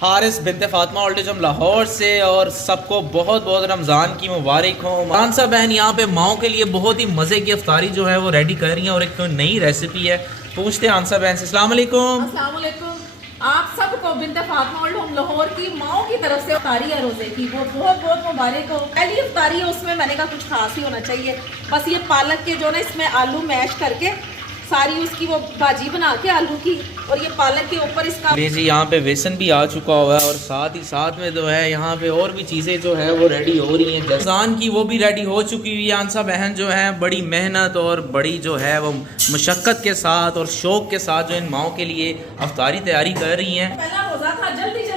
हारिस बिनते फातिमा ऑल्टिज्म लाहौर से। और सबको बहुत बहुत रमज़ान की मुबारक हो। मानसा बहन यहाँ पे माओ के लिए बहुत ही मज़े की अफ्तारी जो है वो रेडी कर रही हैं और एक नई रेसिपी है। पूछते हैं आंसा बहन से। अस्सलाम वालेकुम। अस्सलाम वालेकुम। आप सबको बिनते फातिमा ऑल्टिज्म लाहौर की माओ की तरफ से अफ्तारी है रोज़े की, वो बहुत बहुत मुबारक हो। पहली अफ्तारी है, उसमें मैंने कहा कुछ खास ही होना चाहिए। बस ये पालक के जो ना इसमें आलू मैश करके सारी उसकी वो भाजी बना के आलू की, और ये पालक के ऊपर इसका जी यहाँ पे बेसन भी आ चुका हुआ है और साथ ही साथ में जो है यहाँ पे और भी चीज़ें जो है वो रेडी हो रही हैं। रमज़ान की वो भी रेडी हो चुकी हुई है। आंसा बहन जो है बड़ी मेहनत और बड़ी जो है वो मशक्क़त के साथ और शौक़ के साथ जो इन माओ के लिए अफ्तारी तैयारी कर रही हैं। पहला रोज़ा था, जल्दी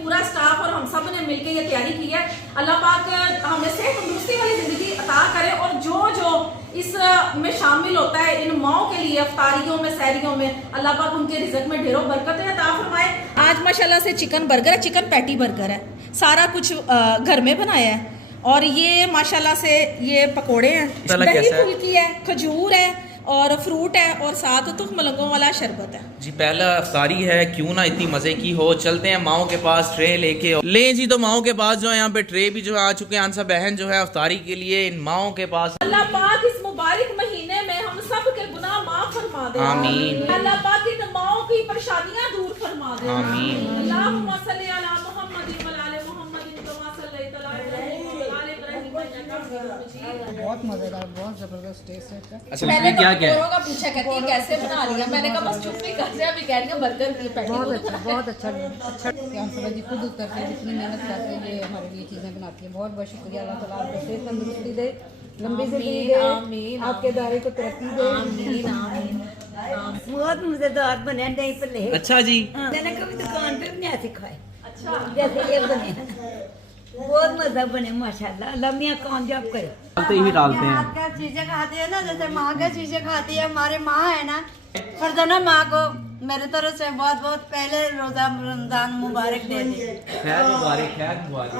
पूरा स्टाफ और हम सब ने मिलकर ये तैयारी की है। अल्लाह पाक हमें सेहत तंदुरुस्ती वाली ज़िंदगी अता करे, और जो जो इस में शामिल होता है इन माओ के लिए अफ्तारियों में, सहरियों में, अल्लाह पाक उनके रिज़्क़ में ढेरों बरकतें अता फरमाए। आज माशाल्लाह से चिकन बर्गर है, चिकन पैटी बर्गर है, सारा कुछ घर में बनाया है। और ये माशाल्लाह से ये पकोड़े हैं, दही फुल्की है, खजूर है और फ्रूट है, और साथ तुख मलंगों वाला शरबत है। जी पहला अफ्तारी है, क्यों ना इतनी मज़े की हो। चलते हैं माओ के पास ट्रे लेके। ले जी, तो माओ के पास जो है यहाँ पे ट्रे भी जो है आ चुके हैं। आंसा बहन जो है अफ्तारी के लिए इन माओ के पास। अल्लाह पाक इस मुबारक महीने में हम सब के गुनाह माफ फरमा दे। आमीन। अल्लाह पाक इन माओ की परेशानियां दूर फरमा दे। आमीन। अल्लाहुम्मा सल्ली अला मुहम्मदिन व आले मुहम्मदिन कमा सल्लैता अला इब्राहीम व आले इब्राहीम इन्नका हमीदुम मजीद। बहुत मजेदार, बहुत जबरदस्त टेस्ट है इसका। अच्छा, इसमें क्या क्या है? पूछा कहती है कैसे बना लिया, मैंने कहा बस चुप नहीं कर रहे, अभी कह रही है बर्गर की पैटी। बहुत अच्छा हम जी खुद उतरते हैं, जितनी मेहनत करते हैं ये हमारे लिए चीज़ें बनाती हैं। बहुत बहुत शुक्रिया। अल्लाह ताला आपको सेहत तंदुरुस्ती दे, लंबी ज़िंदगी दे, आपके दायरे को तरक्की दे। बहुत मजेदार बने दही भल्ले। अच्छा जी, मैंने कभी दुकान पे भी नहीं ऐसे खाए। अच्छा, जैसे ये बने, बहुत मजा बने माशाल्लाह। अल्लाह मियां कामयाब करे। डालते ही डालते हैं। क्या चीजें खाते हैं ना, जैसे माँ का चीजें खाती है हमारे माँ है ना, फरजाना माँ को मेरे तरफ से बहुत बहुत पहले रोजा रमजान मुबारक दे दे। खैर मुबारक, खैर मुबारक।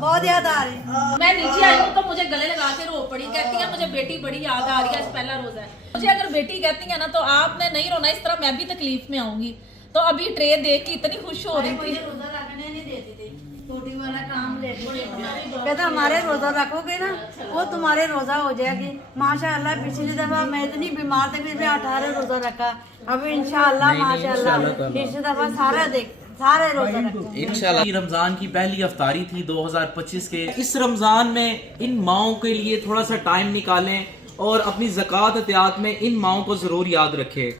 बहुत याद आ रही। मैं नीचे आई हूँ तो मुझे गले लगा के रो पड़ी, कहती है मुझे बेटी बड़ी याद आ रही है, पहला रोजा है। मुझे अगर बेटी कहती है ना तो आपने नहीं रोना, इस तरह मैं भी तकलीफ में आऊंगी। तो अभी ट्रे देख के इतनी खुश हो रही थी। रोजा रखने नहीं देती थी, छोटी वाला काम लेती थी। कहता हमारे रोजा रखोगे ना वो तुम्हारे रोजा हो जाएगी। माशाअल्लाह पिछली दफा मैं इतनी बीमार थी, फिर 18 रोजा रखा। अब इंशाअल्लाह माशाअल्लाह पिछली दफा सारे रोजा रखे इंशाल्लाह। रमजान की पहली अफ्तारी थी 2025 के। इस रमजान में इन माओ के लिए थोड़ा सा टाइम निकालें और अपनी ज़कात एहतियात में इन माओ को जरूर याद रखें।